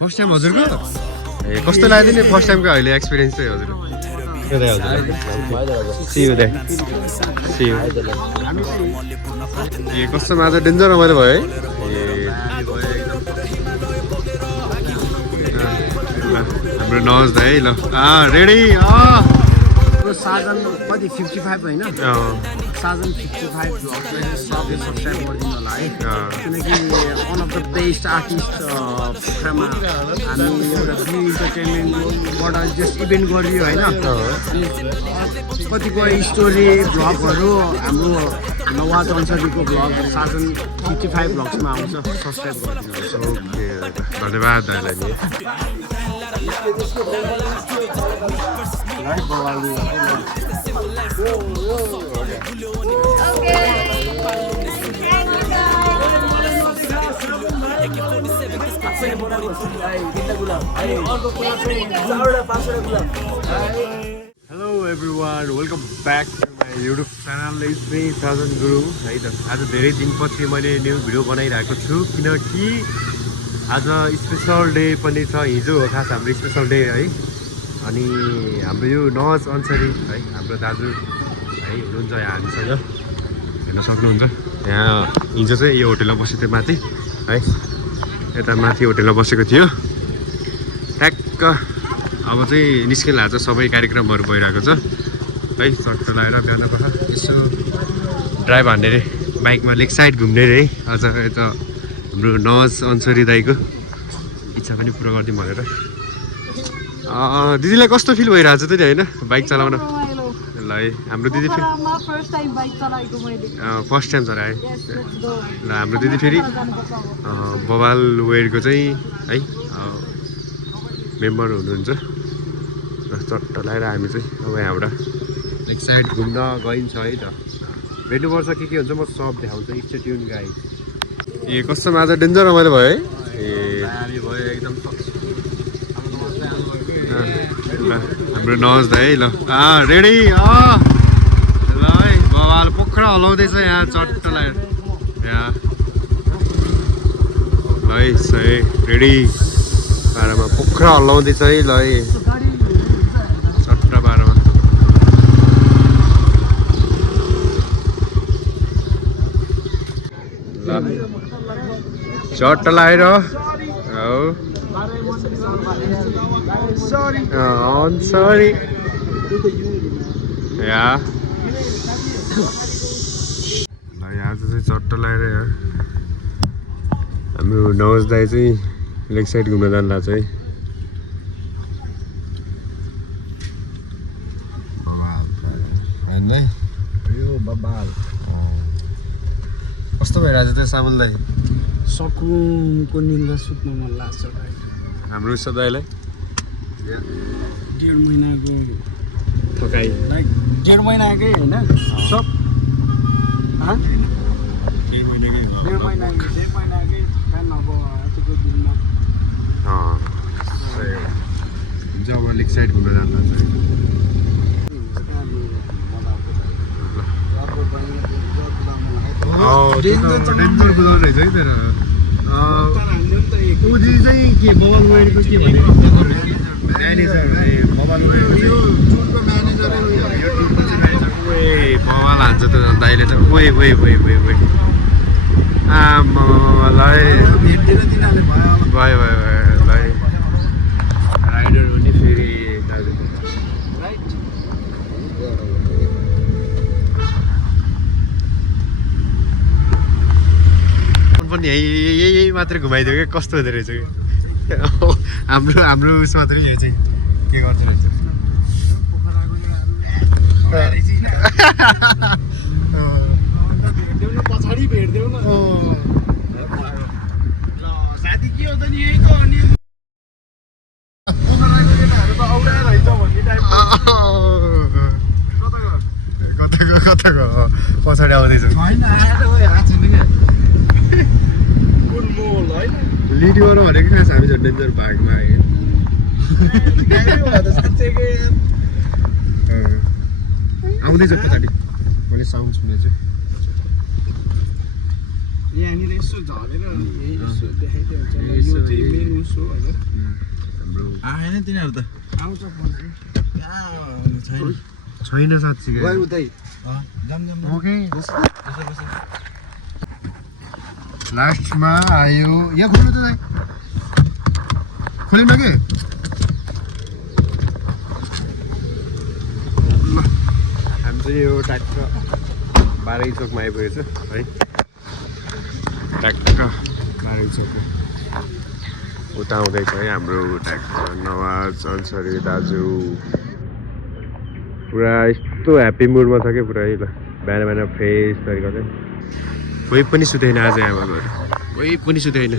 first time हजुरको ए कस्तो लाग्यो नि फर्स्ट टाइमको अहिले एक्सपिरियन्स चाहिँ हजुर ए कस्तो माछा डेन्जर रमाइलो भयो है हाम्रो नवाज दाइ ल रेडी साजन कति 55 होइन साजन 55 सब्सक्राइब गरिदिनु होला है किनकि one of the best artist पोखरामा हामी एउटा ब्लु इन्टरटेनमेन्टबाट जस्ट इभेन्ट गरियो होइन कतिपय स्टोरी भ्लगहरू हाम्रो नवाज अन्सारीको भ्लग साजन 55 भ्लग्समा आउँछ सब्सक्राइब गरिदिनु ओके धन्यवाद दाइलाई नि hello everyone welcome back to my YouTube channel it's me Sajan Guru है त आज धेरै दिनपछि मैले न्यू भिडियो बनाइरहेको छु किनकि आज स्पेसल डे पनि छ हिजो हो खास हाम्रो स्पेसल डे है अनि हाम्रो यो नवाज अन्सारी है हाम्रो दाजु है हुनुहुन्छ यहाँ हामीसँग हेर्न सक्नुहुन्छ यहाँ हिजो चाहिँ यो होटेलमा बसेको थियो माथि है यता माथि होटेलमा बसेको थियो ट्याक्क अब चाहिँ निस्किन आज सबै कार्यक्रमहरू भइरहेको छ है चट्ट लगाएर बिहान पख यसो ड्राइभ हान्ने रे बाइकमा लेक साइड घुम्ने रे आज यता हाम्रो नवाज अन्सारी दाइको इच्छा पनि पुरा गरिदिउँ भनेर दिदीलाई कस्तो फिल भइरहेको छ त नि होइन बाइक चलाउन ल है हाम्रो दिदी फेरि फर्स्ट टाइम चलाएँ ल हाम्रो दिदी फेरि बवाल वेयरको चाहिँ है मेम्बर हुनुहुन्छ चट्ट लगाएर हामी चाहिँ अब यहाँबाट एक साइड घुम्न गइन्छ है त भेट्नुपर्छ के हुन्छ म सब देखाउँछु स्टे ट्युन गाइड ए कस्तो माछा डेन्जर रमाइलो भयो है ए भयो एकदम ल हाम्रो नवाज दाइ है ल रेडी ल है बवाल पोखरा हलाउँदैछ यहाँ चट्ट लगाएर यहाँ ल है सही रेडी बाह्रमा पोखरा हल्लाउँदैछ है ल है चट्ट बाह्रमा ल चट्ट लगाएर sorry yeah ल यहाँ चाहिँ चट्ट लगाएर यहाँ हाम्रो नवाज दाइ चाहिँ लेक साइड घुम्न जान्ला चाहिँ कस्तो भइरहेको छ त्यो सामुल दाइ सकुनको निन्द्रा सुत्न मन लाग्छ हाम्रो सब दाइलाई डेढ महिनाको थकाइ लाइक डेढ महिनाकै होइन सब डेढ महिनाकै थकान अब आजको दिनमा जब लेक साइड घुम्न जान्छ डेन्जर बुझाउने रहेछ है तेरो उजी चाहिँ के बवाल वेयरको के भने म्यानेजर बवाल वेयरको बवाल हान्छ त दाइले त ओए आमालाई भयो राइडर हो नि फेरि पनि यही मात्रै घुमाइदियो क्या कस्तो हुँदो रहेछ कि हाम्रो उस मात्रै यहाँ चाहिँ के गर्दो रहेछ पछाडि भेट्देऊ न साथी के हो त नि यही त अनि कताको पछाडि आउँदैछ लिडी गरौँ भनेको खास हामी झन् डेन्जर भागमा आयो आउँदैछ पछाडि मैले साउन्ड सुनेछु यहाँनिर यसो झरेर यसो देखाइदियो यो चाहिँ मेन उसो होइन आएन तिनीहरू त आउँछ छैन साँच्ची उतै जाम जाम ओके लास्टमा आयो यहाँ खोल्नु त दाइ खोलेन के ल हामी चाहिँ यो ट्याक्क बारै चोकमा आइपुगेछ है ट्याक्क बारै चोक उता आउँदैछ है हाम्रो ट्याक्क नवाज अन्सरी दाजु पुरा यस्तो ह्याप्पी मुडमा छ क्या पुरा है ल बिहान बिहान फ्रेस तरिका चाहिँ कोही पनि सुतेन आज आमाहरू कोही पनि सुतेन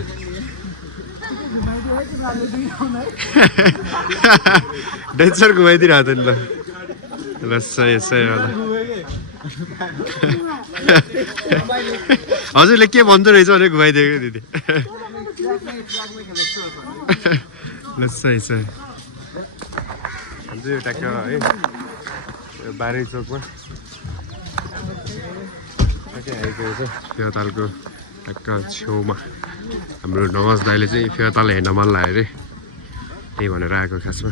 डेन्सर घुमाइदिरहेको थियो नि ल सही सही होला हजुरले के भन्दो रहेछ भने घुमाइदिएको दिदी ल सही सही यो ट्याक्क है बारै चोकमा ट्याक्कै आइपुगेको छ फेवातालको ट्याक्क छेउमा हाम्रो नवाज दाइले चाहिँ फेवाताल हेर्न मन लाग्यो अरे त्यही भनेर आएको खासमा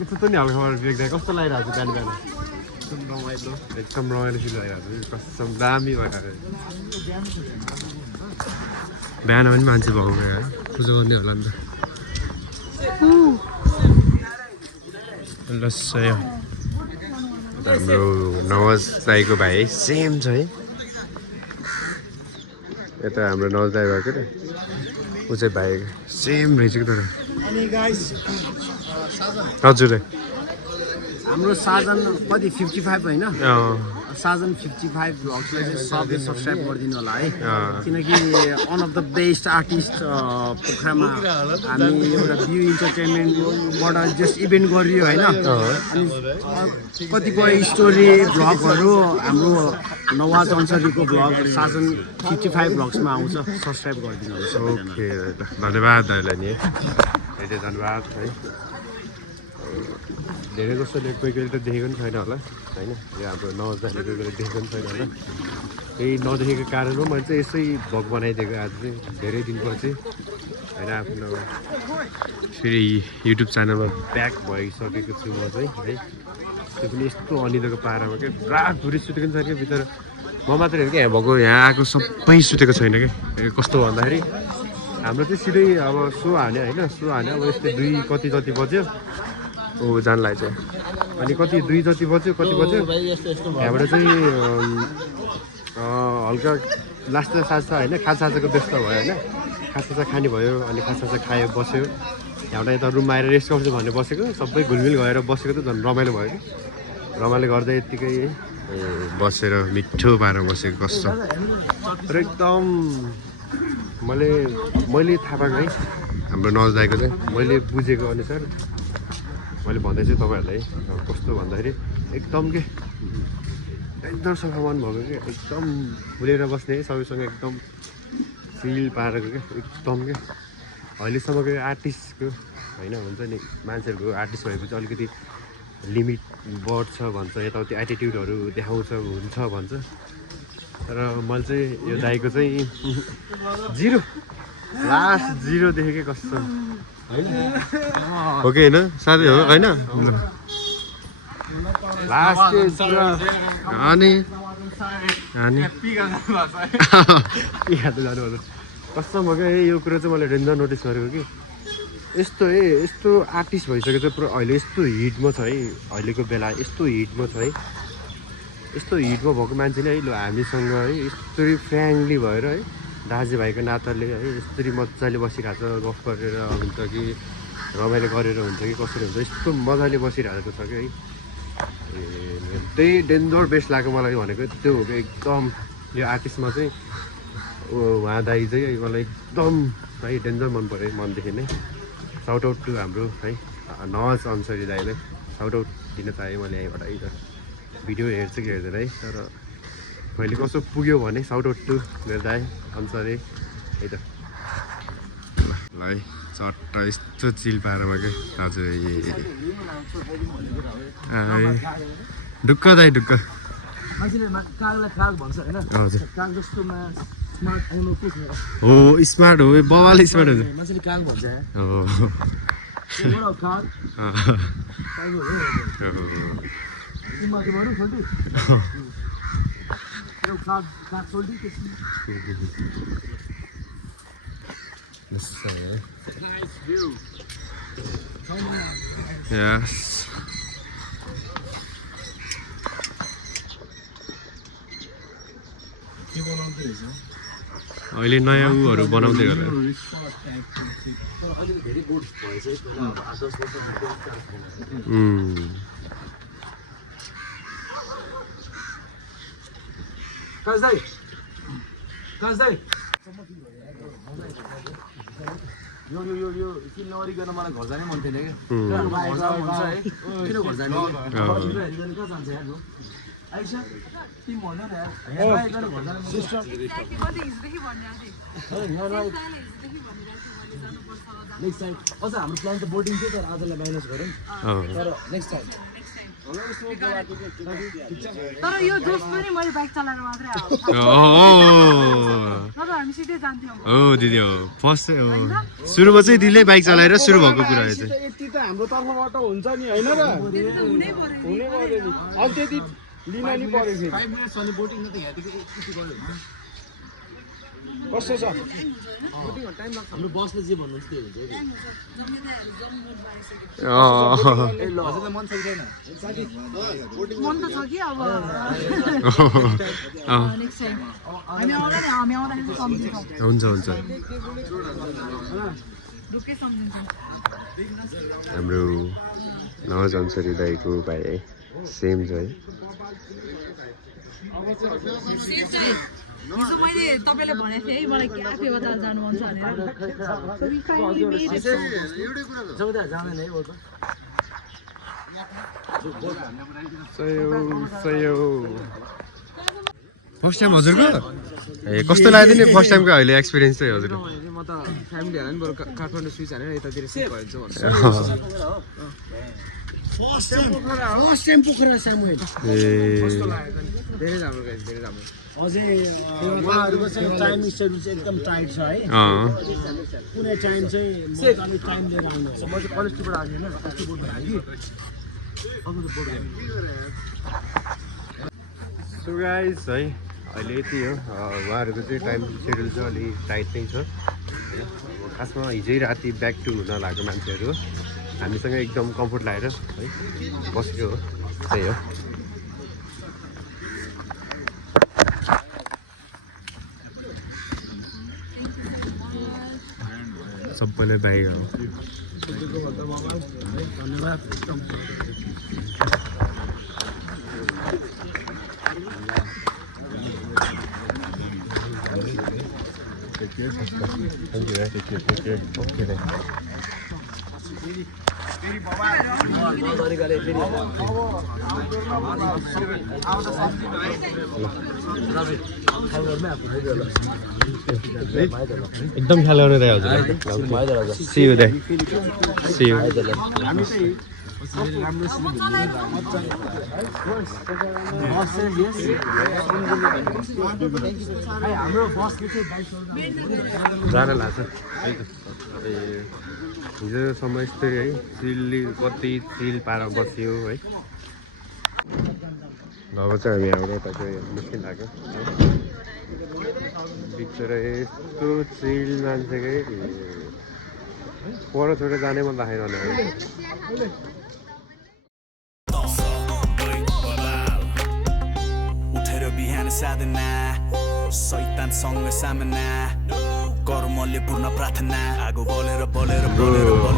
यस्तो नि हल्का देख्दा कस्तो लागिरहेको छ बिहान बिहान एकदम रमाइलो फिल लागिरहेको छ कसम दामी भइरहेको बिहान पनि मान्छे भएको है पूजा गर्ने होला नि त हाम्रो नवाज दाईको भाइ है सेम छ है यता हाम्रो नवाज दाई भएको क्या ऊ चाहिँ भाइ सेम रहेछ कि तर हजुर हाम्रो साजन कति 55 होइन साजन 55 भ्लग्सलाई चाहिँ सबले सब्सक्राइब गरिदिनु होला है किनकि one of the best artist पोखरामा हामी एउटा भ्यू इन्टरटेनमेन्टबाट जस्ट इभेन्ट गरियो होइन अनि कतिपय स्टोरी भ्लगहरू हाम्रो नवाज अन्सरीको भ्लग साजन 55 भ्लग्समा आउँछ सब्सक्राइब गरिदिनु होला ओके धन्यवाद दाइलाई नि धेरै धन्यवाद है धेरै जसोले कोही कोही त देखेको पनि छैन होला होइन यो हाम्रो नवाज दाइले कोही कोही देखेको पनि छैन होला त्यही नदेखेको कारणमा मैले चाहिँ यसै भ्लग बनाइदिएको आज चाहिँ धेरै दिनपछि होइन आफ्नो फेरि युट्युब च्यानलमा ब्याक भइसकेको छु म चाहिँ है त्यो पनि यस्तो अनिलोको पारामा क्या पुरा टुरिस्ट सुतेको पनि छ क्या भित्र म मात्रै होइन क्या यहाँ भएको यहाँ आएको सबै सुतेको छैन कि कस्तो भन्दाखेरि हाम्रो चाहिँ सिधै अब सो हान्यो होइन सो हान्यो अब यस्तै 2 कति बज्यो ऊ जानलाई चाहिँ अनि कति 2 जति बज्यो कति बज्यो यहाँबाट चाहिँ हल्का लास्ट साझा होइन खाजाको व्यस्त भयो होइन खाजा खाने भयो अनि खाजा खायो बस्यो यहाँबाट यता रुममा आएर रेस्ट गर्छु भनेर बसेको सबै घुलमिल गएर बसेको त झन् रमाइलो भयो कि रमाइलो गर्दै यत्तिकै बसेर मिठो पारेर बसेको कस्तो र एकदम मैले थाहा पाएको है हाम्रो नवाज दाइको चाहिँ मैले बुझेको अनुसार मैले भन्दैछु तपाईँहरूलाई कस्तो भन्दाखेरि एकदम के एकदम सफा मन भएको क्या एकदम खुलेर बस्ने है सबैसँग एकदम फिल पारेको क्या एकदम क्या अहिलेसम्मको आर्टिस्टको होइन हुन्छ नि मान्छेहरूको आर्टिस्ट भएपछि अलिकति लिमिट बढ्छ भन्छ यताउति एटिट्युडहरू देखाउँछ हुन्छ भन्छ तर मैले चाहिँ यो दाइको चाहिँ 0 लास्ट 0 देखेकै कस्तो हो कि होइन साथै हो होइन लास्ट अनि जानु कस्तो भयो यो कुरो चाहिँ मैले डेन्जर नोटिस गरेको कि यस्तो आर्टिस्ट भइसकेको चाहिँ पुरा अहिले यस्तो हिटमा छ है अहिलेको बेला यस्तो हिटमा छ है यस्तो हिटमा भएको मान्छे नै है ल हामीसँग है यस्तरी फ्रेङ्कली भएर है दाजुभाइको नाताले है यस्तरी मजाले बसिरहेको छ गफ गरेर हुन्छ कि रमाइलो गरेर हुन्छ कि कसरी हुन्छ यस्तो मजाले बसिरहेको छ कि है त्यही डेन्जर बेस्ट लाग्यो मलाई भनेको त्यो हो कि एकदम यो आर्टिस्टमा चाहिँ उहाँ दाइ चाहिँ मलाई एकदम है डेन्जर मन पऱ्यो मनदेखि नै साउट आउट टु हाम्रो है नवाज अन्सरी दाइलाई साउट आउट दिन चाहेँ मैले यहीँबाट है त भिडियो हेर्छु कि हेर्दैन है तर मैले कस्तो पुग्यो भने साउट आउट टु मेरो दाइ अन्सरी है त ल है चट्ट यस्तो चिल पारेमा क्या दाजु ढुक्क दाइ ढुक्क मान्छेले कागलाई काग भन्छ होइन हजुर काग जस्तोमा स्मार्ट आउनु को छ हो स्मार्ट हो बाबाले स्मार्ट हुन्छ मान्छेले काग भन्छ हो मेरो काग काग हो तिमीले मारु छोडी यो काग काग छोडी त्यसले nice view yes के बनाउँदै रहेछ अहिले नयाँ उहरू बनाउँदै होला अहिले धेरै गुड भएछ पहिला 8-10 वर्ष काजदाई यो किन नगरिकन मलाई घर जाने मन थिएन कि घर जान्छ है किन घर जाने कहाँ जान्छ यार आइसा तिमी भन्नु न यार घर जाने सिस्टम नेक्स्ट टाइम अझ हाम्रो प्लान त बोर्डिङ थियो तर आजलाई माइनस गरौँ तर नेक्स्ट टाइम तर यो जोस पनि मैले बाइक चलाएर मात्रै आएको नत्र हामी सिधै जान्थ्यौँ हो दिदी हो फर्स्ट सुरुमा चाहिँ दिदीले बाइक चलाएर सुरु भएको कुरा हो चाहिँ यति त हाम्रो तर्फबाट हुन्छ नि हैन र हुनै पर्यो नि अब त्यति लिन नि पर्यो फेरि 5 मिनेट्स अनि बोटिङ त यहाँदेखि यति गयो कस्तो छ बोटिङ टाइम लाग्छ हाम्रो बसले जे भन्नुहुन्छ त्यही हुन्छ हजुरलाई मन छैन मन त छ कि अब नेक्स्ट टाइम हामी आउँदाखेरि सम्झिन्छौँ हुन्छ ढुक्कै सम्झिन्छौँ हाम्रो नवजन्सरी दाइको भाइ है सेम छ है हिजो मैले तपाईँले भनेको थिएँ है मलाई क्याफे बजार जानु मन छ फर्स्ट टाइम हजुरको ए कस्तो लाग्यो नि फर्स्ट टाइमको अहिले एक्सपिरियन्स चाहिँ हजुर म त फ्यामिली हालेर बरु काठमाडौँ स्विच हालेर यतातिर सेभ भइन्छ फर्स्ट टाइम पोखरा सामुएल कस्तो लाग्यो धेरै राम्रो गाइस धेरै राम्रो अझै उहाँहरुको चाहिँ टाइम शेड्युल चाहिँ एकदम टाइट छ है कुनै टाइम चाहिँ मजाले टाइम लिएर आउनु म चाहिँ कलेजबाट आएको हैन कलेजबाट आएको अब त बोर्ड सो गाइस है अहिले यति हो उहाँहरूको चाहिँ टाइम सेड्युल चाहिँ अलिक टाइट नै छ खासमा हिजै राति ब्याक टु हुन लागेको मान्छेहरू हामीसँग एकदम कम्फोर्ट लागेर है बसेको हो त्यही हो सबैलाई बाई हो धन्यवाद एकदम एकदम ख्याल गर्नु रह्यो हजुर see you there see you जान लाग्छ हिजोसम्म यस्तै है चिलले कति चिल पार बस्यो है अब चाहिँ हामी हाम्रो यता चाहिँ मुस्किल लाग्यो बिचरा यस्तो चिल मान्छेकै पर छोडेर जानै मन लागेन उठेर बिहान साधना शैतानसँग सामना कर्मले पूर्ण प्रार्थना आगो बलेर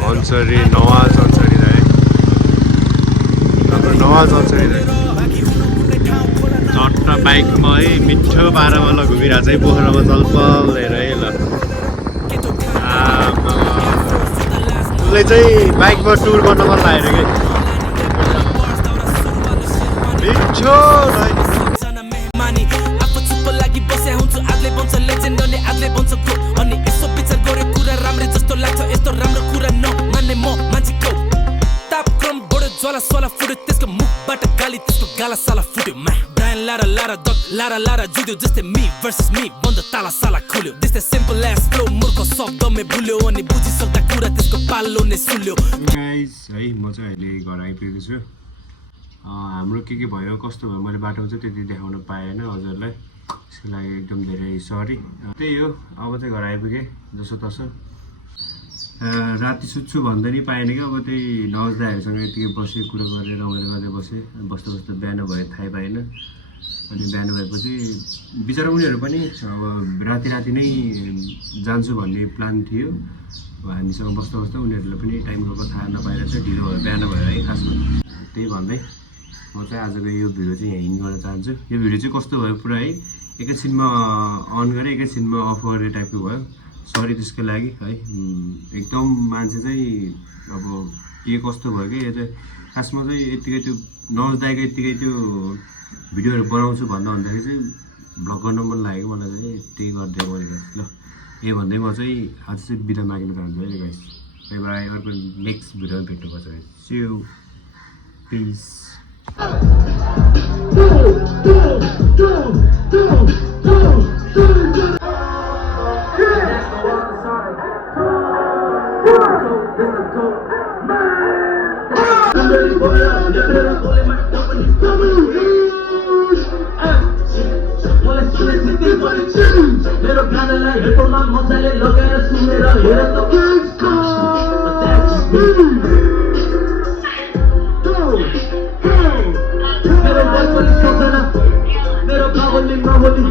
अन्सरी नवाज अन्सरी दाइ हाम्रो नवाज अन्सरी दाइ चट्टा बाइकमा है मिठो पारामा घुमिरहेको चाहिँ पोखरामा चलपल लिएर है ल उसलाई चाहिँ बाइकमा टुर गर्न मन लागेर कि मिठो लारा जुद्यो जस्तै मी versus me बन्द ताला साला खुल्यो त्यस्तै सिम्पल एस फ्लो मूर्ख शब्द मे भुल्यो अनि बुझिसक्दा कुरा त्यसको पालो नै सुल्यो गाइस है म चाहिँ अहिले घर आइपुगेको छु हाम्रो के भयो कस्तो भयो मैले बाटोमा चाहिँ त्यति देखाउन पाएन हजुरलाई त्यसको लागि एकदम धेरै सरी त्यही हो अब चाहिँ घर आइपुगेँ जसो तसो राति सुत्छु भन्दै नि पाएन कि अब त्यही नवजदाहरूसँग यतिकै बसेँ कुरा गरेर रमाइलो गर्दै बसेँ बस्दा बस्दा बिहान भयो थाहै पाएन अनि बिहान भएपछि बिचरा उनीहरू पनि अब राति नै जान्छु भन्ने प्लान थियो हामीसँग बस्दा बस्दा उनीहरूलाई पनि टाइम गएको थाहा नपाएर चाहिँ ढिलो भयो बिहान भयो है खासमा त्यही भन्दै म चाहिँ आजको यो भिडियो चाहिँ यहाँ हिँड गर्न चाहन्छु यो भिडियो चाहिँ कस्तो भयो पुरा है एकैछिनमा अन गरेँ एकैछिनमा अफ गर्ने टाइपको भयो सरी त्यसको लागि है एकदम मान्छे चाहिँ अब के कस्तो भयो कि यो चाहिँ खासमा चाहिँ यत्तिकै त्यो नजदाएको यत्तिकै त्यो भिडियोहरू बनाउँछु भन्दाखेरि चाहिँ भ्लग गर्न मन लागेको मलाई चाहिँ यति गरिदिएको मैले ल यो भन्दै म चाहिँ आज चाहिँ बिदा माग्न चाहन्छु है गाइस बाई बाई अर्को नेक्स्ट भिडियोमा भेट्नुपर्छ सी यू पिस मेरो गानालाई हेडफोनमा मजाले लगाएर सुनेर हेर त मेरो बचपनी सक्दैन मेरो बाबुले नबोली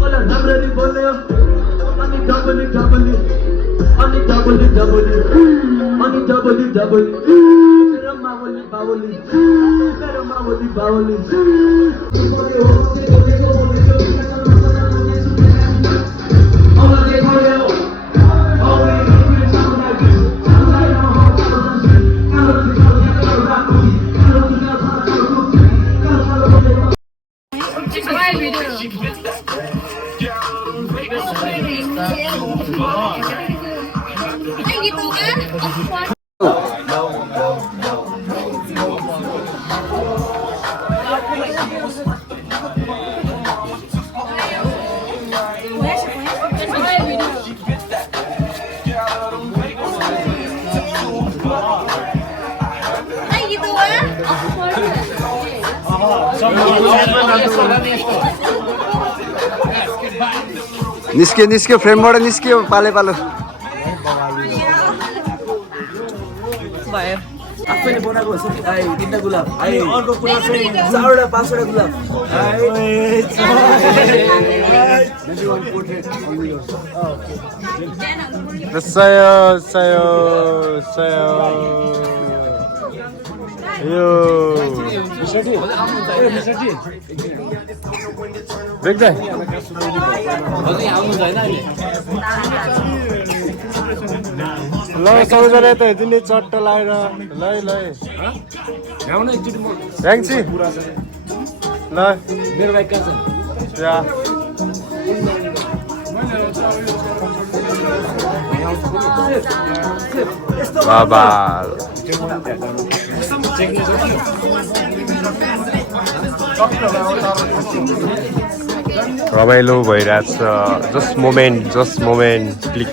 मलाई राम्ररी बोल्ने हो अनि डबली डबली अनि डबली डबली अनि डबली डबली मेरो मावली बाबुली मेरो मावली बाबुली निस्क्यो फ्रेमबाट निस्क्यो पाले पालो आफैले बनाएको छ कि आइ तिनटा गुलाब आइ अर्को कुरा चाहिँ 4वटा 5वटा गुलाब यो देख्दै ल सबैजना त हेर्दिने चट्ट लाएर ल ऱ्याङ्सी ल मेरो बाइक कहाँ छ बाबा रमाइलो भइरहेछ जस्ट मोमेन्ट क्लिक